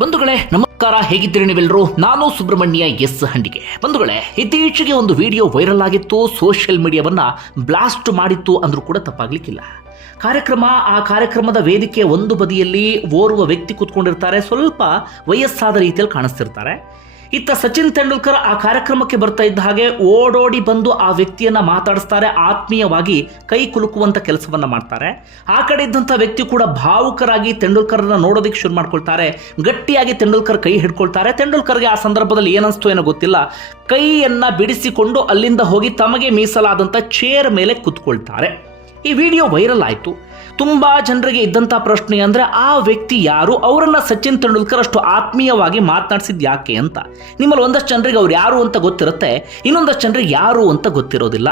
ಬಂಧುಗಳೇ, ನಮಸ್ಕಾರ. ಹೇಗಿದ್ದೀರಿ ನೀವೆಲ್ಲರೂ? ನಾನು ಸುಬ್ರಹ್ಮಣ್ಯ ಎಸ್ ಹಂಡಿಗೆ. ಬಂಧುಗಳೇ, ಇತ್ತೀಚೆಗೆ ಒಂದು ವಿಡಿಯೋ ವೈರಲ್ ಆಗಿತ್ತು. ಸೋಷಿಯಲ್ ಮೀಡಿಯಾವನ್ನ ಬ್ಲಾಸ್ಟ್ ಮಾಡಿತ್ತು ಅಂದ್ರೂ ಕೂಡ ತಪ್ಪಾಗ್ಲಿಕ್ಕಿಲ್ಲ. ಕಾರ್ಯಕ್ರಮ, ಆ ಕಾರ್ಯಕ್ರಮದ ವೇದಿಕೆ ಒಂದು ಬದಿಯಲ್ಲಿ ಓರ್ವ ವ್ಯಕ್ತಿ ಕೂತ್ಕೊಂಡಿರ್ತಾರೆ. ಸ್ವಲ್ಪ ವಯಸ್ಸಾದ ರೀತಿಯಲ್ಲಿ ಕಾಣಿಸ್ತಿರ್ತಾರೆ. ಇತ್ತ ಸಚಿನ್ ತೆಂಡೂಲ್ಕರ್ ಆ ಕಾರ್ಯಕ್ರಮಕ್ಕೆ ಬರ್ತಾ ಇದ್ದ ಹಾಗೆ ಓಡೋಡಿ ಬಂದು ಆ ವ್ಯಕ್ತಿಯನ್ನ ಮಾತಾಡಿಸ್ತಾರೆ, ಆತ್ಮೀಯವಾಗಿ ಕೈ ಕುಲುಕುವಂತ ಕೆಲಸವನ್ನ ಮಾಡ್ತಾರೆ. ಆ ಕಡೆ ಇದ್ದಂಥ ವ್ಯಕ್ತಿ ಕೂಡ ಭಾವುಕರಾಗಿ ತೆಂಡೂಲ್ಕರ್ನ ನೋಡೋದಕ್ಕೆ ಶುರು ಮಾಡ್ಕೊಳ್ತಾರೆ. ಗಟ್ಟಿಯಾಗಿ ತೆಂಡೂಲ್ಕರ್ ಕೈ ಹಿಡ್ಕೊಳ್ತಾರೆ. ತೆಂಡೂಲ್ಕರ್ಗೆ ಆ ಸಂದರ್ಭದಲ್ಲಿ ಏನನ್ಸ್ತು ಏನೋ ಗೊತ್ತಿಲ್ಲ. ಕೈಯನ್ನ ಬಿಡಿಸಿಕೊಂಡು ಅಲ್ಲಿಂದ ಹೋಗಿ ತಮಗೆ ಮೀಸಲಾದಂಥ ಚೇರ್ ಮೇಲೆ ಕೂತ್ಕೊಳ್ತಾರೆ. ಈ ವಿಡಿಯೋ ವೈರಲ್ ಆಯಿತು. ತುಂಬ ಜನರಿಗೆ ಇದ್ದಂಥ ಪ್ರಶ್ನೆ ಅಂದರೆ ಆ ವ್ಯಕ್ತಿ ಯಾರು? ಅವರನ್ನ ಸಚಿನ್ ತೆಂಡೂಲ್ಕರ್ ಅಷ್ಟು ಆತ್ಮೀಯವಾಗಿ ಮಾತನಾಡಿಸಿದ್ ಯಾಕೆ ಅಂತ? ನಿಮ್ಮಲ್ಲಿ ಒಂದಷ್ಟು ಜನರಿಗೆ ಅವ್ರು ಯಾರು ಅಂತ ಗೊತ್ತಿರುತ್ತೆ, ಇನ್ನೊಂದಷ್ಟು ಜನರಿಗೆ ಯಾರು ಅಂತ ಗೊತ್ತಿರೋದಿಲ್ಲ.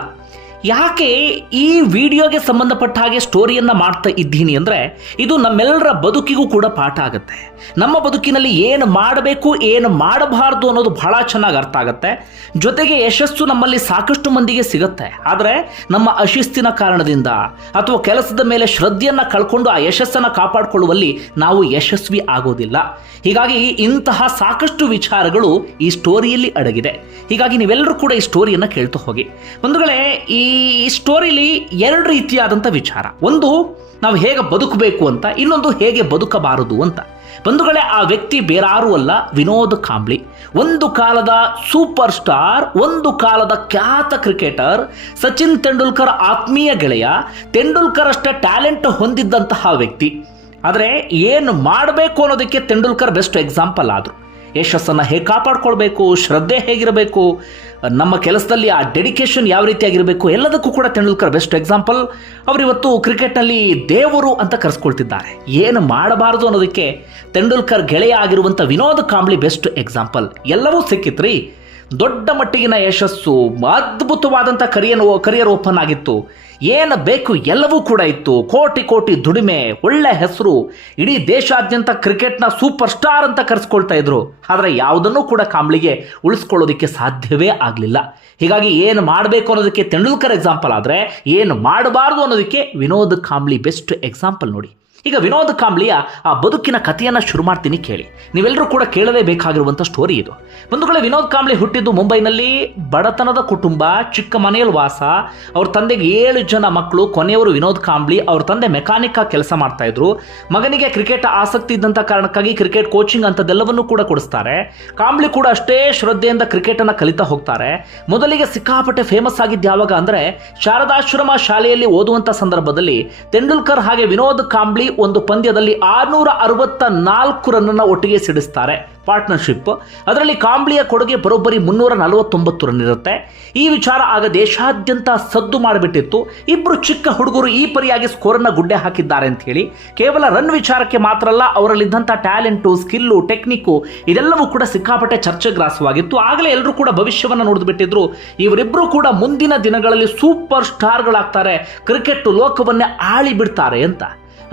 ಯಾಕೆ ಈ ವಿಡಿಯೋಗೆ ಸಂಬಂಧಪಟ್ಟ ಹಾಗೆ ಸ್ಟೋರಿಯನ್ನು ಮಾಡ್ತಾ ಇದ್ದೀನಿ ಅಂದರೆ ಇದು ನಮ್ಮೆಲ್ಲರ ಬದುಕಿಗೂ ಕೂಡ ಪಾಠ ಆಗುತ್ತೆ. ನಮ್ಮ ಬದುಕಿನಲ್ಲಿ ಏನು ಮಾಡಬೇಕು, ಏನು ಮಾಡಬಾರ್ದು ಅನ್ನೋದು ಬಹಳ ಚೆನ್ನಾಗಿ ಅರ್ಥ ಆಗುತ್ತೆ. ಜೊತೆಗೆ ಯಶಸ್ಸು ನಮ್ಮಲ್ಲಿ ಸಾಕಷ್ಟು ಮಂದಿಗೆ ಸಿಗುತ್ತೆ. ಆದರೆ ನಮ್ಮ ಅಶಿಸ್ತಿನ ಕಾರಣದಿಂದ ಅಥವಾ ಕೆಲಸದ ಮೇಲೆ ಶ್ರದ್ಧೆಯನ್ನು ಕಳ್ಕೊಂಡು ಆ ಯಶಸ್ಸನ್ನು ಕಾಪಾಡಿಕೊಳ್ಳುವಲ್ಲಿ ನಾವು ಯಶಸ್ವಿ ಆಗೋದಿಲ್ಲ. ಹೀಗಾಗಿ ಇಂತಹ ಸಾಕಷ್ಟು ವಿಚಾರಗಳು ಈ ಸ್ಟೋರಿಯಲ್ಲಿ ಅಡಗಿದೆ. ಹೀಗಾಗಿ ನೀವೆಲ್ಲರೂ ಕೂಡ ಈ ಸ್ಟೋರಿಯನ್ನು ಕೇಳ್ತಾ ಹೋಗಿ. ಬಂಧುಗಳೇ, ಈ ಸ್ಟೋರಿಲಿ ಎರಡು ರೀತಿಯಾದಂಥ ವಿಚಾರ. ಒಂದು, ನಾವು ಹೇಗೆ ಬದುಕಬೇಕು ಅಂತ, ಇನ್ನೊಂದು ಹೇಗೆ ಬದುಕಬಾರದು ಅಂತ. ಬಂಧುಗಳೇ, ಆ ವ್ಯಕ್ತಿ ಬೇರಾರು ಅಲ್ಲ, ವಿನೋದ್ ಕಾಂಬ್ಳಿ. ಒಂದು ಕಾಲದ ಸೂಪರ್ ಸ್ಟಾರ್, ಒಂದು ಕಾಲದ ಖ್ಯಾತ ಕ್ರಿಕೆಟರ್, ಸಚಿನ್ ತೆಂಡೂಲ್ಕರ್ ಆತ್ಮೀಯ ಗೆಳೆಯ ತೆಂಡೂಲ್ಕರ್ ಅಷ್ಟೇ ಟ್ಯಾಲೆಂಟ್ ಹೊಂದಿದ್ದಂತಹ ವ್ಯಕ್ತಿ. ಆದರೆ, ಏನು ಮಾಡಬೇಕು ಅನ್ನೋದಕ್ಕೆ ತೆಂಡೂಲ್ಕರ್ ಬೆಸ್ಟ್ ಎಕ್ಸಾಂಪಲ್ ಆದರು. ಯಶಸ್ಸನ್ನು ಹೇಗೆ ಕಾಪಾಡ್ಕೊಳ್ಬೇಕು, ಶ್ರದ್ಧೆ ಹೇಗಿರಬೇಕು ನಮ್ಮ ಕೆಲಸದಲ್ಲಿ ಆ ಡೆಡಿಕೇಶನ್ ಯಾವ ರೀತಿಯಾಗಿರಬೇಕು ಎಲ್ಲದಕ್ಕೂ ಕೂಡ ತೆಂಡೂಲ್ಕರ್ ಬೆಸ್ಟ್ ಎಕ್ಸಾಂಪಲ್ ಅವರಿವತ್ತು ಕ್ರಿಕೆಟ್ನಲ್ಲಿ ದೇವರು ಅಂತ ಕರೆಸ್ಕೊಳ್ತಿದ್ದಾರೆ. ಏನು ಮಾಡಬಾರದು ಅನ್ನೋದಕ್ಕೆ ತೆಂಡೂಲ್ಕರ್ ಗೆಳೆಯ ಆಗಿರುವಂಥ ವಿನೋದ್ ಕಾಂಬ್ಳಿ ಬೆಸ್ಟ್ ಎಕ್ಸಾಂಪಲ್ ಎಲ್ಲವೂ ಸಿಕ್ಕಿತ್ರಿ. ದೊಡ್ಡ ಮಟ್ಟಿಗಿನ ಯಶಸ್ಸು ಅದ್ಭುತವಾದಂಥ ಕರಿಯರ್ ಕರಿಯರ್ ಓಪನ್ ಆಗಿತ್ತು ಏನು ಬೇಕು ಎಲ್ಲವೂ ಕೂಡ ಇತ್ತು. ಕೋಟಿ ಕೋಟಿ ದುಡಿಮೆ, ಒಳ್ಳೆ ಹೆಸರು, ಇಡೀ ದೇಶಾದ್ಯಂತ ಕ್ರಿಕೆಟ್ನ ಸೂಪರ್ ಸ್ಟಾರ್ ಅಂತ ಕರೆಸ್ಕೊಳ್ತಾ ಇದ್ರು. ಆದರೆ ಯಾವುದನ್ನು ಕೂಡ ಕಾಂಬ್ಳಿಗೆ ಉಳಿಸ್ಕೊಳ್ಳೋದಕ್ಕೆ ಸಾಧ್ಯವೇ ಆಗಲಿಲ್ಲ. ಹೀಗಾಗಿ ಏನು ಮಾಡಬೇಕು ಅನ್ನೋದಕ್ಕೆ ತೆಂಡೂಲ್ಕರ್ ಎಕ್ಸಾಂಪಲ್ ಆದರೆ, ಏನು ಮಾಡಬಾರ್ದು ಅನ್ನೋದಕ್ಕೆ ವಿನೋದ್ ಕಾಂಬ್ಳಿ ಬೆಸ್ಟ್ ಎಕ್ಸಾಂಪಲ್ ನೋಡಿ. ಈಗ ವಿನೋದ್ ಕಾಂಬ್ಳಿಯ ಆ ಬದುಕಿನ ಕಥೆಯನ್ನು ಶುರು ಮಾಡ್ತೀನಿ ಕೇಳಿ. ನೀವೆಲ್ಲರೂ ಕೂಡ ಕೇಳಲೇಬೇಕಾಗಿರುವಂಥ ಸ್ಟೋರಿ ಇದು. ಬಂಧುಗಳೇ, ವಿನೋದ್ ಕಾಂಬ್ಳಿ ಹುಟ್ಟಿದ್ದು ಮುಂಬೈನಲ್ಲಿ ಬಡತನದ ಕುಟುಂಬ, ಚಿಕ್ಕ ಮನೆಯಲ್ಲಿ ವಾಸ, ಅವ್ರ ತಂದೆಗೆ ಏಳು ಜನ ಮಕ್ಕಳು, ಕೊನೆಯವರು ವಿನೋದ್ ಕಾಂಬ್ಳಿ ಅವ್ರ ತಂದೆ ಮೆಕ್ಯಾನಿಕ್ ಕೆಲಸ ಮಾಡ್ತಾ ಇದ್ರು. ಮಗನಿಗೆ ಕ್ರಿಕೆಟ್ ಆಸಕ್ತಿ ಇದ್ದಂಥ ಕಾರಣಕ್ಕಾಗಿ ಕ್ರಿಕೆಟ್ ಕೋಚಿಂಗ್ ಅಂಥದ್ದೆಲ್ಲವನ್ನೂ ಕೂಡ ಕೊಡಿಸ್ತಾರೆ. ಕಾಂಬ್ಳಿ ಕೂಡ ಅಷ್ಟೇ ಶ್ರದ್ಧೆಯಿಂದ ಕ್ರಿಕೆಟ್ ಅನ್ನ ಕಲಿತಾ ಹೋಗ್ತಾರೆ. ಮೊದಲಿಗೆ ಸಿಕ್ಕಾಪಟ್ಟೆ ಫೇಮಸ್ ಆಗಿದ್ದು ಯಾವಾಗ ಅಂದ್ರೆ ಶಾರದಾಶ್ರಮ ಶಾಲೆಯಲ್ಲಿ ಓದುವಂತ ಸಂದರ್ಭದಲ್ಲಿ ತೆಂಡೂಲ್ಕರ್ ಹಾಗೆ ವಿನೋದ್ ಕಾಂಬ್ಳಿ ಒಂದು ಪಂದ್ಯದಲ್ಲಿ ಆರುನೂರ ಅರವತ್ತ ನಾಲ್ಕು ರನ್ನನ್ನು ಒಟ್ಟಿಗೆ ಸಿಡಿಸ್ತಾರೆ. ಪಾರ್ಟ್ನರ್ಶಿಪ್. ಅದರಲ್ಲಿ ಕಾಂಬ್ಳಿಯ ಕೊಡುಗೆ ಬರೋಬ್ಬರಿ ಮುನ್ನೂರ ನಲವತ್ತೊಂಬತ್ತು ರನ್ ಇರುತ್ತೆ. ಈ ವಿಚಾರ ಆಗ ದೇಶಾದ್ಯಂತ ಸದ್ದು ಮಾಡಿಬಿಟ್ಟಿತ್ತು. ಇಬ್ಬರು ಚಿಕ್ಕ ಹುಡುಗರು ಈ ಪರಿಯಾಗಿ ಸ್ಕೋರನ್ನು ಗುಡ್ಡೆ ಹಾಕಿದ್ದಾರೆ ಅಂತ ಹೇಳಿ. ಕೇವಲ ರನ್ ವಿಚಾರಕ್ಕೆ ಮಾತ್ರ ಅಲ್ಲ, ಅವರಲ್ಲಿದ್ದಂಥ ಟ್ಯಾಲೆಂಟು, ಸ್ಕಿಲ್ಲು, ಟೆಕ್ನಿಕ್ಕು, ಇದೆಲ್ಲವೂ ಕೂಡ ಸಿಕ್ಕಾಪಟ್ಟೆ ಚರ್ಚೆಗ್ರಾಸವಾಗಿತ್ತು. ಆಗಲೇ ಎಲ್ಲರೂ ಕೂಡ ಭವಿಷ್ಯವನ್ನು ನೋಡಿದ್ಬಿಟ್ಟಿದ್ರು. ಇವರಿಬ್ಬರು ಕೂಡ ಮುಂದಿನ ದಿನಗಳಲ್ಲಿ ಸೂಪರ್ ಸ್ಟಾರ್ಗಳಾಗ್ತಾರೆ. ಕ್ರಿಕೆಟ್ ಲೋಕವನ್ನೇ ಆಳಿ ಬಿಡ್ತಾರೆ ಅಂತ.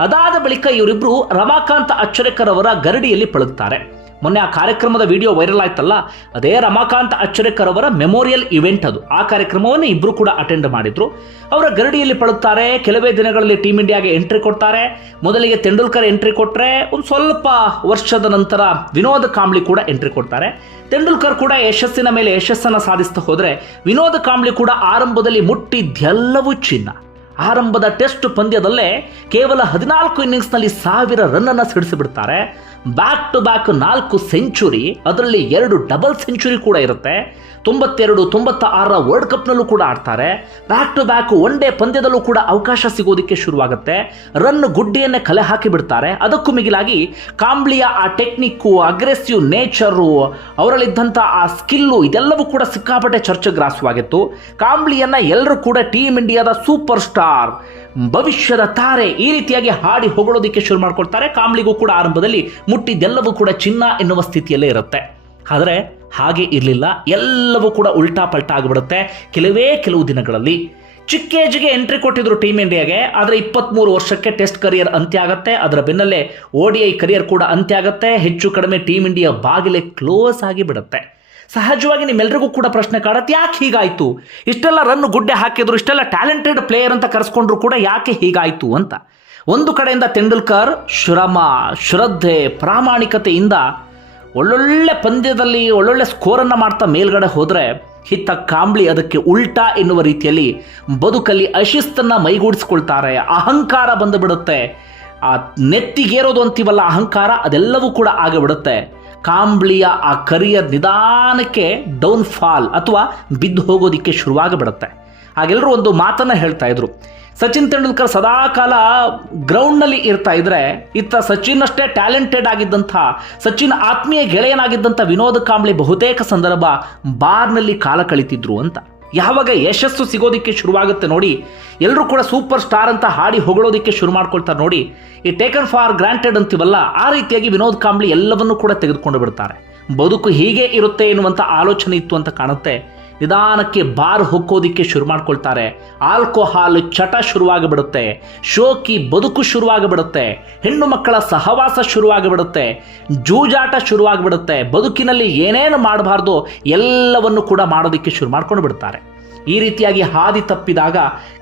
ಅದಾದ ಬಳಿಕ ಇವರಿಬ್ರು ರಮಾಕಾಂತ ಅಚ್ಚರೇಕರ್ ಅವರ ಗರಡಿಯಲ್ಲಿ ಪಳಗ್ತಾರೆ. ಮೊನ್ನೆ ಆ ಕಾರ್ಯಕ್ರಮದ ವಿಡಿಯೋ ವೈರಲ್ ಆಯ್ತಲ್ಲ, ಅದೇ ರಮಾಕಾಂತ ಅಚ್ಚರೇಕರ್ ಅವರ ಮೆಮೋರಿಯಲ್ ಇವೆಂಟ್ ಅದು. ಆ ಕಾರ್ಯಕ್ರಮವನ್ನು ಇಬ್ಬರು ಕೂಡ ಅಟೆಂಡ್ ಮಾಡಿದ್ರು. ಅವರ ಗರಡಿಯಲ್ಲಿ ಪಳುತ್ತಾರೆ ಕೆಲವೇ ದಿನಗಳಲ್ಲಿ ಟೀಮ್ ಇಂಡಿಯಾಗೆ ಎಂಟ್ರಿ ಕೊಡ್ತಾರೆ, ಮೊದಲಿಗೆ ತೆಂಡೂಲ್ಕರ್ ಎಂಟ್ರಿ ಕೊಟ್ಟರೆ ಒಂದು ಸ್ವಲ್ಪ ವರ್ಷದ ನಂತರ ವಿನೋದ್ ಕಾಂಬ್ಳಿ ಕೂಡ ಎಂಟ್ರಿ ಕೊಡ್ತಾರೆ. ತೆಂಡೂಲ್ಕರ್ ಕೂಡ ಯಶಸ್ಸಿನ ಮೇಲೆ ಯಶಸ್ಸನ್ನು ಸಾಧಿಸ್ತಾ ಹೋದರೆ ವಿನೋದ್ ಕಾಂಬ್ಳಿ ಕೂಡ ಆರಂಭದಲ್ಲಿ ಮುಟ್ಟಿದ್ದೆಲ್ಲವೂ ಚಿನ್ನ. ಆರಂಭದ ಟೆಸ್ಟ್ ಪಂದ್ಯದಲ್ಲೇ ಕೇವಲ ಹದಿನಾಲ್ಕು ಇನ್ನಿಂಗ್ಸ್ನಲ್ಲಿ ಸಾವಿರ ರನ್ನನ್ನು ಸಿಡಿಸಿಬಿಡ್ತಾರೆ. ಬ್ಯಾಕ್ ಟು ಬ್ಯಾಕ್ ನಾಲ್ಕು ಸೆಂಚುರಿ ಅದರಲ್ಲಿ ಎರಡು ಡಬಲ್ ಸೆಂಚುರಿ ಕೂಡ ಇರುತ್ತೆ. ತೊಂಬತ್ತೆರಡು ತೊಂಬತ್ತ ಆರರ ವರ್ಲ್ಡ್ ಕಪ್ನಲ್ಲೂ ಕೂಡ ಆಡ್ತಾರೆ. Back to back one day ಪಂದ್ಯದಲ್ಲೂ ಕೂಡ ಅವಕಾಶ ಸಿಗೋದಕ್ಕೆ ಶುರುವಾಗುತ್ತೆ. ರನ್ ಗುಡ್ಡೆಯನ್ನೇ ಕಲೆ ಹಾಕಿ ಬಿಡ್ತಾರೆ. ಅದಕ್ಕೂ ಮಿಗಿಲಾಗಿ ಕಾಂಬ್ಳಿಯ ಆ ಟೆಕ್ನಿಕ್ಕು ಅಗ್ರೆಸಿವ್ ನೇಚರು ಅವರಲ್ಲಿದ್ದಂಥ ಆ ಸ್ಕಿಲ್ಲು ಇದೆಲ್ಲವೂ ಕೂಡ ಸಿಕ್ಕಾಪಟ್ಟೆ ಚರ್ಚೆಗ್ರಾಸವಾಗಿತ್ತು ಕಾಂಬ್ಳಿಯನ್ನ ಎಲ್ಲರೂ ಕೂಡ ಟೀಮ್ ಇಂಡಿಯಾದ ಸೂಪರ್ ಸ್ಟಾರ್ ಭವಿಷ್ಯದ ತಾರೆ ಈ ರೀತಿಯಾಗಿ ಹಾಡಿ ಹೊಗಳೋದಕ್ಕೆ ಶುರು ಮಾಡ್ಕೊಳ್ತಾರೆ. ಕಾಮ್ಲಿಗೂ ಕೂಡ ಆರಂಭದಲ್ಲಿ ಮುಟ್ಟಿದ್ದೆಲ್ಲವೂ ಕೂಡ ಚಿನ್ನ ಎನ್ನುವ ಸ್ಥಿತಿಯಲ್ಲೇ ಇರುತ್ತೆ. ಆದರೆ ಹಾಗೆ ಇರಲಿಲ್ಲ. ಎಲ್ಲವೂ ಕೂಡ ಉಲ್ಟಾ ಪಲ್ಟಾ ಆಗಿಬಿಡುತ್ತೆ. ಕೆಲವೇ ಕೆಲವು ದಿನಗಳಲ್ಲಿ. ಚಿಕ್ಕ ಏಜ್ಗೆ ಎಂಟ್ರಿ ಕೊಟ್ಟಿದ್ರು ಟೀಮ್ ಇಂಡಿಯಾಗೆ. ಆದರೆ ಇಪ್ಪತ್ತ್ಮೂರು ವರ್ಷಕ್ಕೆ ಟೆಸ್ಟ್ ಕರಿಯರ್ ಅಂತ್ಯ ಆಗುತ್ತೆ. ಅದರ ಬೆನ್ನಲ್ಲೇ ಓ ಡಿ ಐ ಕರಿಯರ್ ಕೂಡ ಅಂತ್ಯ ಆಗುತ್ತೆ. ಹೆಚ್ಚು ಕಡಿಮೆ ಟೀಮ್ ಇಂಡಿಯಾ ಬಾಗಿಲೇ ಕ್ಲೋಸ್ ಆಗಿ ಬಿಡುತ್ತೆ. ಸಹಜವಾಗಿ ನಿಮ್ಮೆಲ್ಲರಿಗೂ ಕೂಡ ಪ್ರಶ್ನೆ ಕಾಡತ್ತೆ, ಯಾಕೆ ಹೀಗಾಯಿತು? ಇಷ್ಟೆಲ್ಲ ರನ್ ಗುಡ್ಡೆ ಹಾಕಿದ್ರು, ಇಷ್ಟೆಲ್ಲ ಟ್ಯಾಲೆಂಟೆಡ್ ಪ್ಲೇಯರ್ ಅಂತ ಕರೆಸ್ಕೊಂಡ್ರು ಕೂಡ ಯಾಕೆ ಹೀಗಾಯಿತು ಅಂತ. ಒಂದು ಕಡೆಯಿಂದ ತೆಂಡೂಲ್ಕರ್ ಶ್ರಮ, ಶ್ರದ್ಧೆ, ಪ್ರಾಮಾಣಿಕತೆಯಿಂದ ಒಳ್ಳೊಳ್ಳೆ ಪಂದ್ಯದಲ್ಲಿ ಒಳ್ಳೊಳ್ಳೆ ಸ್ಕೋರನ್ನು ಮಾಡ್ತಾ ಮೇಲ್ಗಡೆ ಹೋದರೆ ಹಿತ್ತ ಕಾಂಬ್ಳಿ ಅದಕ್ಕೆ ಉಲ್ಟಾ ಎನ್ನುವ ರೀತಿಯಲ್ಲಿ ಬದುಕಲ್ಲಿ ಅಶಿಸ್ತನ್ನು ಮೈಗೂಡಿಸ್ಕೊಳ್ತಾರೆ. ಅಹಂಕಾರ ಬಂದು ಬಿಡುತ್ತೆ. ಆ ನೆತ್ತಿಗೇರೋದು ಅಂತೀವಲ್ಲ ಅಹಂಕಾರ, ಅದೆಲ್ಲವೂ ಕೂಡ ಆಗಿಬಿಡುತ್ತೆ ಕಾಂಬ್ಳಿಯ ಆ ಕರಿಯರ್ ನಿಧಾನಕ್ಕೆ ಡೌನ್ ಫಾಲ್ ಅಥವಾ ಬಿದ್ದು ಹೋಗೋದಿಕ್ಕೆ ಶುರುವಾಗಿಬಿಡುತ್ತೆ. ಹಾಗೆಲ್ಲರೂ ಒಂದು ಮಾತನ್ನು ಹೇಳ್ತಾ ಇದ್ರು. ಸಚಿನ್ ತೆಂಡೂಲ್ಕರ್ ಸದಾಕಾಲ ಗ್ರೌಂಡ್ನಲ್ಲಿ ಇರ್ತಾ ಇದ್ರೆ, ಇತ್ತ ಸಚಿನ್ ಅಷ್ಟೇ ಟ್ಯಾಲೆಂಟೆಡ್ ಆಗಿದ್ದಂಥ, ಸಚಿನ್ ಆತ್ಮೀಯ ಗೆಳೆಯನಾಗಿದ್ದಂಥ ವಿನೋದ್ ಕಾಂಬ್ಳಿ ಬಹುತೇಕ ಸಂದರ್ಭ ಬಾರ್ನಲ್ಲಿ ಕಾಲ ಕಳಿತಿದ್ರು ಅಂತ. ಯಾವಾಗ ಯಶಸ್ಸು ಸಿಗೋದಿಕ್ಕೆ ಶುರುವಾಗುತ್ತೆ ನೋಡಿ ಎಲ್ಲರೂ ಕೂಡ ಸೂಪರ್ ಸ್ಟಾರ್ ಅಂತ ಹಾಡಿ ಹೊಗಳೋದಿಕ್ಕೆ ಶುರು ಮಾಡ್ಕೊಳ್ತಾರೆ ನೋಡಿ, ಈ ಟೇಕನ್ ಫಾರ್ ಗ್ರಾಂಟೆಡ್ ಅಂತೀವಲ್ಲ, ಆ ರೀತಿಯಾಗಿ ವಿನೋದ್ ಕಾಂಬ್ಳಿ ಎಲ್ಲವನ್ನೂ ಕೂಡ ತೆಗೆದುಕೊಂಡು ಬಿಡ್ತಾರೆ. ಬದುಕು ಹೀಗೆ ಇರುತ್ತೆ ಎನ್ನುವಂಥ ಆಲೋಚನೆ ಇತ್ತು ಅಂತ ಕಾಣುತ್ತೆ. ನಿಧಾನಕ್ಕೆ ಬಾರ್ ಹೊಕ್ಕೋದಿಕ್ಕೆ ಶುರು ಮಾಡ್ಕೊಳ್ತಾರೆ. ಆಲ್ಕೋಹಾಲ್ ಚಟ ಶುರುವಾಗಿಬಿಡುತ್ತೆ. ಶೋಕಿ ಬದುಕು ಶುರುವಾಗಿಬಿಡುತ್ತೆ. ಹೆಣ್ಣು ಮಕ್ಕಳ ಸಹವಾಸ ಶುರುವಾಗಿಬಿಡುತ್ತೆ. ಜೂಜಾಟ ಶುರುವಾಗಿಬಿಡುತ್ತೆ. ಬದುಕಿನಲ್ಲಿ ಏನೇನು ಮಾಡಬಾರ್ದು ಎಲ್ಲವನ್ನು ಕೂಡ ಮಾಡೋದಕ್ಕೆ ಶುರು ಮಾಡ್ಕೊಂಡು ಬಿಡ್ತಾರೆ. ಈ ರೀತಿಯಾಗಿ ಹಾದಿ ತಪ್ಪಿದಾಗ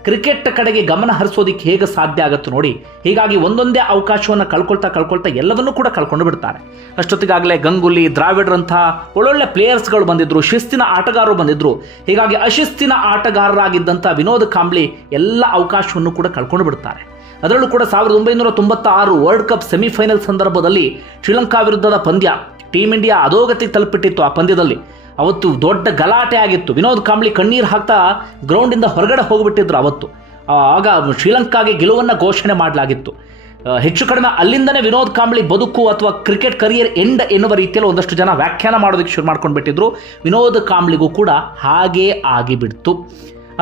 ಕ್ರಿಕೆಟ್ ಕಡೆಗೆ ಗಮನ ಹರಿಸೋದಿಕ್ಕೆ ಹೇಗೆ ಸಾಧ್ಯ ಆಗುತ್ತೆ ನೋಡಿ. ಹೀಗಾಗಿ ಒಂದೊಂದೇ ಅವಕಾಶವನ್ನು ಕಳ್ಕೊಳ್ತಾ ಕಳ್ಕೊಳ್ತಾ ಎಲ್ಲವನ್ನೂ ಕೂಡ ಕಳ್ಕೊಂಡು ಬಿಡ್ತಾರೆ. ಅಷ್ಟೊತ್ತಿಗಾಗಲೇ ಗಂಗುಲಿ ದ್ರಾವಿಡ್ರಂತಹ ಒಳ್ಳೊಳ್ಳೆ ಪ್ಲೇಯರ್ಸ್ಗಳು ಬಂದಿದ್ರು, ಶಿಸ್ತಿನ ಆಟಗಾರರು ಬಂದಿದ್ರು. ಹೀಗಾಗಿ ಅಶಿಸ್ತಿನ ಆಟಗಾರರಾಗಿದ್ದಂಥ ವಿನೋದ್ ಕಾಂಬ್ಳಿ ಎಲ್ಲ ಅವಕಾಶವನ್ನು ಕೂಡ ಕಳ್ಕೊಂಡು ಬಿಡ್ತಾರೆ. ಅದರಲ್ಲೂ ಕೂಡ ಸಾವಿರದ ಒಂಬೈನೂರ ತೊಂಬತ್ತಾರು ವರ್ಲ್ಡ್ ಕಪ್ ಸೆಮಿಫೈನಲ್ ಸಂದರ್ಭದಲ್ಲಿ ಶ್ರೀಲಂಕಾ ವಿರುದ್ಧದ ಪಂದ್ಯ ಟೀಮ್ ಇಂಡಿಯಾ ಅಧೋಗತಿಗೆ ತಲುಪಿಟ್ಟಿತ್ತು ಆ ಪಂದ್ಯದಲ್ಲಿ. ಅವತ್ತು ದೊಡ್ಡ ಗಲಾಟೆ ಆಗಿತ್ತು. ವಿನೋದ್ ಕಾಂಬ್ಳಿ ಕಣ್ಣೀರು ಹಾಕ್ತಾ ಗ್ರೌಂಡಿಂದ ಹೊರಗಡೆ ಹೋಗಿಬಿಟ್ಟಿದ್ರು ಅವತ್ತು. ಆಗ ಶ್ರೀಲಂಕಾಗೆ ಗೆಲುವನ್ನು ಘೋಷಣೆ ಮಾಡಲಾಗಿತ್ತು. ಹೆಚ್ಚು ಕಡಿಮೆ ಅಲ್ಲಿಂದನೇ ವಿನೋದ್ ಕಾಂಬ್ಳಿ ಬದುಕು ಅಥವಾ ಕ್ರಿಕೆಟ್ ಕರಿಯರ್ ಎಂಡ್ ಎನ್ನುವ ರೀತಿಯಲ್ಲಿ ಒಂದಷ್ಟು ಜನ ವ್ಯಾಖ್ಯಾನ ಮಾಡೋದಕ್ಕೆ ಶುರು ಮಾಡ್ಕೊಂಡು ಬಿಟ್ಟಿದ್ರು ವಿನೋದ್ ಕಾಂಬ್ಳಿಗೂ ಕೂಡ ಹಾಗೇ ಆಗಿಬಿಡ್ತು.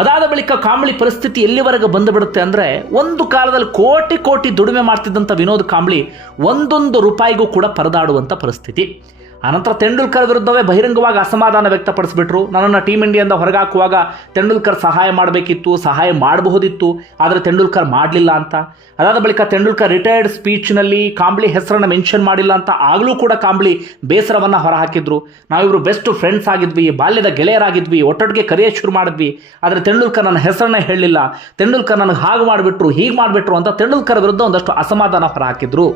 ಅದಾದ ಬಳಿಕ ಕಾಂಬ್ಳಿ ಪರಿಸ್ಥಿತಿ ಎಲ್ಲಿವರೆಗೆ ಬಂದು ಬಿಡುತ್ತೆ ಅಂದರೆ ಒಂದು ಕಾಲದಲ್ಲಿ ಕೋಟಿ ಕೋಟಿ ದುಡಿಮೆ ಮಾಡ್ತಿದ್ದಂಥ ವಿನೋದ್ ಕಾಂಬ್ಳಿ ಒಂದೊಂದು ರೂಪಾಯಿಗೂ ಕೂಡ ಪರದಾಡುವಂಥ ಪರಿಸ್ಥಿತಿ. ಆನಂತರ ತೆಂಡೂಲ್ಕರ್ ವಿರುದ್ಧವೇ ಬಹಿರಂಗವಾಗಿ ಅಸಮಾಧಾನ ವ್ಯಕ್ತಪಡಿಸಿಬಿಟ್ರು. ನನ್ನನ್ನು ಟೀಮ್ ಇಂಡಿಯಿಂದ ಹೊರಗಾಕುವಾಗ ತೆಂಡೂಲ್ಕರ್ ಸಹಾಯ ಮಾಡಬೇಕಿತ್ತು, ಸಹಾಯ ಮಾಡಬಹುದಿತ್ತು, ಆದರೆ ತೆಂಡೂಲ್ಕರ್ ಮಾಡಲಿಲ್ಲ ಅಂತ. ಅದಾದ ಬಳಿಕ ತೆಂಡೂಲ್ಕರ್ ರಿಟೈರ್ಡ್ ಸ್ಪೀಚ್ನಲ್ಲಿ ಕಾಂಬ್ಳಿ ಹೆಸರನ್ನು ಮೆನ್ಷನ್ ಮಾಡಿಲ್ಲ ಅಂತ ಆಗಲೂ ಕೂಡ ಕಾಂಬ್ಳಿ ಬೇಸರವನ್ನು ಹೊರಹಾಕಿದ್ರು. ನಾವಿಬ್ರು ಬೆಸ್ಟ್ ಫ್ರೆಂಡ್ಸ್ ಆಗಿದ್ವಿ, ಬಾಲ್ಯದ ಗೆಳೆಯರಾಗಿದ್ವಿ, ಒಟ್ಟೊಟ್ಟಿಗೆ ಕರೆಯ ಶುರು ಮಾಡಿದ್ವಿ. ಆದರೆ ತೆಂಡೂಲ್ಕರ್ ನನ್ನ ಹೆಸರನ್ನ ಹೇಳಲಿಲ್ಲ. ತೆಂಡೂಲ್ಕರ್ ನನಗೆ ಹಾಗೆ ಮಾಡಿಬಿಟ್ರು, ಹೀಗೆ ಮಾಡಿಬಿಟ್ರು ಅಂತ ತೆಂಡೂಲ್ಕರ್ ವಿರುದ್ಧ ಒಂದಷ್ಟು ಅಸಮಾಧಾನ ಹೊರಹಾಕಿದ್ರು.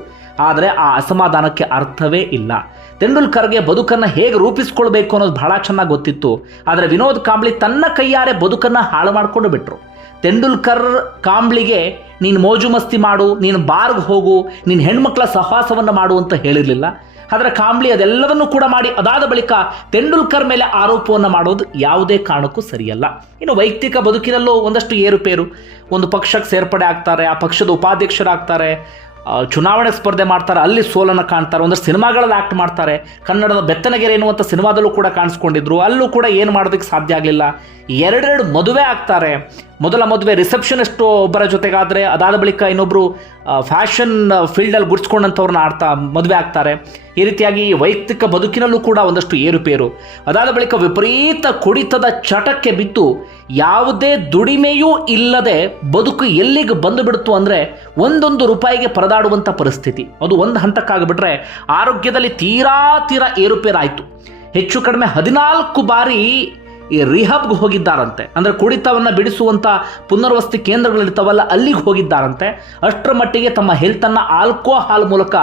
ಆದರೆ ಆ ಅಸಮಾಧಾನಕ್ಕೆ ಅರ್ಥವೇ ಇಲ್ಲ. ತೆಂಡೂಲ್ಕರ್ಗೆ ಬದುಕನ್ನು ಹೇಗೆ ರೂಪಿಸ್ಕೊಳ್ಬೇಕು ಅನ್ನೋದು ಬಹಳ ಚೆನ್ನಾಗಿ ಗೊತ್ತಿತ್ತು. ಆದರೆ ವಿನೋದ್ ಕಾಂಬ್ಳಿ ತನ್ನ ಕೈಯಾರೆ ಬದುಕನ್ನು ಹಾಳು ಮಾಡಿಕೊಂಡು ಬಿಟ್ರು. ತೆಂಡೂಲ್ಕರ್ ಕಾಂಬ್ಳಿಗೆ, ನೀನು ಮೋಜು ಮಸ್ತಿ ಮಾಡು, ನೀನು ಬಾರ್ಗೆ ಹೋಗು, ನೀನು ಹೆಣ್ಮಕ್ಳ ಸಹವಾಸವನ್ನು ಮಾಡು ಅಂತ ಹೇಳಿರಲಿಲ್ಲ. ಆದರೆ ಕಾಂಬ್ಳಿ ಅದೆಲ್ಲವನ್ನೂ ಕೂಡ ಮಾಡಿ ಅದಾದ ಬಳಿಕ ತೆಂಡೂಲ್ಕರ್ ಮೇಲೆ ಆರೋಪವನ್ನು ಮಾಡೋದು ಯಾವುದೇ ಕಾರಣಕ್ಕೂ ಸರಿಯಲ್ಲ. ಇನ್ನು ವೈಯಕ್ತಿಕ ಬದುಕಿನಲ್ಲೂ ಒಂದಷ್ಟು ಏರುಪೇರು. ಒಂದು ಪಕ್ಷಕ್ಕೆ ಸೇರ್ಪಡೆ ಆಗ್ತಾರೆ, ಆ ಪಕ್ಷದ ಉಪಾಧ್ಯಕ್ಷರಾಗ್ತಾರೆ ಚುನಾವಣೆ ಸ್ಪರ್ಧೆ ಮಾಡ್ತಾರೆ, ಅಲ್ಲಿ ಸೋಲನ್ನು ಕಾಣ್ತಾರೆ, ಒಂದಷ್ಟು ಸಿನಿಮಾಗಳಲ್ಲಿ ಆ್ಯಕ್ಟ್ ಮಾಡ್ತಾರೆ. ಕನ್ನಡದ ಬೆತ್ತನಗೆರೆ ಎನ್ನುವಂಥ ಸಿನಿಮಾದಲ್ಲೂ ಕೂಡ ಕಾಣಿಸ್ಕೊಂಡಿದ್ರು. ಅಲ್ಲೂ ಕೂಡ ಏನು ಮಾಡೋದಕ್ಕೆ ಸಾಧ್ಯ ಆಗಲಿಲ್ಲ. ಎರಡೆರಡು ಮದುವೆ ಆಗ್ತಾರೆ. ಮೊದಲ ಮದುವೆ ರಿಸೆಪ್ಷನಿಸ್ಟ್ ಒಬ್ಬರ ಜೊತೆಗಾದರೆ, ಅದಾದ ಬಳಿಕ ಇನ್ನೊಬ್ಬರು ಫ್ಯಾಷನ್ ಫೀಲ್ಡಲ್ಲಿ ಗುಡ್ಸ್ಕೊಂಡಂಥವ್ರನ್ನ ಆಡ್ತಾ ಮದುವೆ ಆಗ್ತಾರೆ. ಈ ರೀತಿಯಾಗಿ ವೈಯಕ್ತಿಕ ಬದುಕಿನಲ್ಲೂ ಕೂಡ ಒಂದಷ್ಟು ಏರುಪೇರು. ಅದಾದ ಬಳಿಕ ವಿಪರೀತ ಕುಡಿತದ ಚಟಕ್ಕೆ ಬಿದ್ದು ಯಾವುದೇ ದುಡಿಮೆಯೂ ಇಲ್ಲದೆ ಬದುಕು ಎಲ್ಲಿಗೆ ಬಂದು ಬಿಡ್ತು ಅಂದರೆ ಒಂದೊಂದು ರೂಪಾಯಿಗೆ ಪರದಾಡುವಂಥ ಪರಿಸ್ಥಿತಿ. ಅದು ಒಂದು ಹಂತಕ್ಕಾಗಿಬಿಟ್ರೆ ಆರೋಗ್ಯದಲ್ಲಿ ತೀರಾ ತೀರಾ ಏರುಪೇರಾಯಿತು. ಹೆಚ್ಚು ಕಡಿಮೆ ಹದಿನಾಲ್ಕು ಬಾರಿ ಈ ರಿಹಬ್ಗೆ ಹೋಗಿದ್ದಾರಂತೆ. ಅಂದರೆ ಕುಡಿತವನ್ನು ಬಿಡಿಸುವಂಥ ಪುನರ್ವಸತಿ ಕೇಂದ್ರಗಳಿರ್ತಾವಲ್ಲ, ಅಲ್ಲಿಗೆ ಹೋಗಿದ್ದಾರಂತೆ. ಅಷ್ಟರ ಮಟ್ಟಿಗೆ ತಮ್ಮ ಹೆಲ್ತನ್ನು ಆಲ್ಕೋಹಾಲ್ ಮೂಲಕ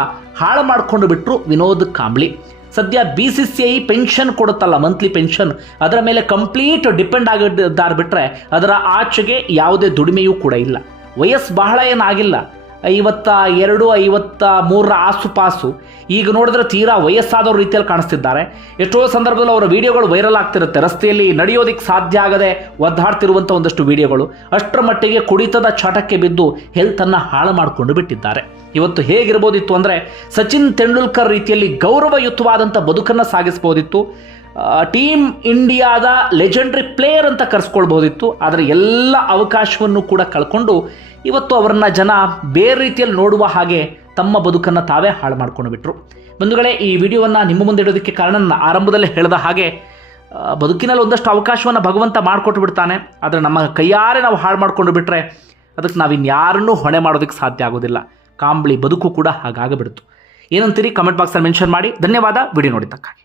ಹಾಳು ಮಾಡಿಕೊಂಡು ಬಿಟ್ಟರು ವಿನೋದ್ ಕಾಂಬ್ಳಿ ಸದ್ಯ B C C I pension ಕೊಡುತ್ತಲ್ಲ, monthly pension. ಅದರ ಮೇಲೆ ಕಂಪ್ಲೀಟ್ ಡಿಪೆಂಡ್ ಆಗಿದ್ದಾರೆ ಬಿಟ್ಟರೆ ಅದರ ಆಚೆಗೆ ಯಾವುದೇ ದುಡಿಮೆಯೂ ಕೂಡ ಇಲ್ಲ. ವಯಸ್ಸು ಬಹಳ ಏನಾಗಿಲ್ಲ. ಐವತ್ತ ಎರಡು, ಐವತ್ತ ಮೂರರ ಆಸುಪಾಸು. ಈಗ ನೋಡಿದ್ರೆ ತೀರಾ ವಯಸ್ಸಾದವ್ರ ರೀತಿಯಲ್ಲಿ ಕಾಣಿಸ್ತಿದ್ದಾರೆ. ಎಷ್ಟೋ ಸಂದರ್ಭದಲ್ಲಿ ಅವರ ವಿಡಿಯೋಗಳು ವೈರಲ್ ಆಗ್ತಿರುತ್ತೆ. ರಸ್ತೆಯಲ್ಲಿ ನಡೆಯೋದಕ್ಕೆ ಸಾಧ್ಯ ಆಗದೆ ಒದ್ದಾಡ್ತಿರುವಂಥ ಒಂದಷ್ಟು ವಿಡಿಯೋಗಳು ಅಷ್ಟರ ಮಟ್ಟಿಗೆ ಕುಡಿತದ ಚಟಕ್ಕೆ ಬಿದ್ದು ಹೆಲ್ತನ್ನು ಹಾಳು ಮಾಡಿಕೊಂಡು ಬಿಟ್ಟಿದ್ದಾರೆ. ಇವತ್ತು ಹೇಗಿರ್ಬೋದಿತ್ತು ಅಂದರೆ ಸಚಿನ್ ತೆಂಡೂಲ್ಕರ್ ರೀತಿಯಲ್ಲಿ ಗೌರವಯುತವಾದಂಥ ಬದುಕನ್ನು ಸಾಗಿಸ್ಬೋದಿತ್ತು. ಟೀಮ್ ಇಂಡಿಯಾದ ಲೆಜೆಂಡ್ರಿ ಪ್ಲೇಯರ್ ಅಂತ ಕರೆಸ್ಕೊಳ್ಬೋದಿತ್ತು. ಆದರೆ ಎಲ್ಲ ಅವಕಾಶವನ್ನು ಕೂಡ ಕಳ್ಕೊಂಡು ಇವತ್ತು ಅವರನ್ನ ಜನ ಬೇರೆ ರೀತಿಯಲ್ಲಿ ನೋಡುವ ಹಾಗೆ ತಮ್ಮ ಬದುಕನ್ನು ತಾವೇ ಹಾಳು ಮಾಡ್ಕೊಂಡು ಬಿಟ್ರು. ಬಂಧುಗಳೇ, ಈ ವಿಡಿಯೋವನ್ನು ನಿಮ್ಮ ಮುಂದೆ ಇಡೋದಕ್ಕೆ ಕಾರಣ ನಾನು ಆರಂಭದಲ್ಲೇ ಹೇಳಿದ ಹಾಗೆ ಬದುಕಿನಲ್ಲಿ ಒಂದಷ್ಟು ಅವಕಾಶವನ್ನು ಭಗವಂತ ಮಾಡಿಕೊಟ್ಟು ಬಿಡ್ತಾನೆ. ಆದರೆ ನಮ್ಮ ಕೈಯಾರೆ ನಾವು ಹಾಳು ಮಾಡಿಕೊಂಡು ಬಿಟ್ಟರೆ ಅದಕ್ಕೆ ನಾವು ಇನ್ಯಾರನ್ನೂ ಹೊಣೆ ಮಾಡೋದಕ್ಕೆ ಸಾಧ್ಯ ಆಗೋದಿಲ್ಲ. ಕಾಂಬಳಿ ಬದುಕು ಕೂಡ ಹಾಗಾಗಿಬಿಡ್ತು. ಏನಂತೀರಿ? ಕಮೆಂಟ್ ಬಾಕ್ಸಲ್ಲಿ ಮೆನ್ಷನ್ ಮಾಡಿ. ಧನ್ಯವಾದ. ವಿಡಿಯೋ ನೋಡಿದ್ದಕ್ಕಾಗಿ.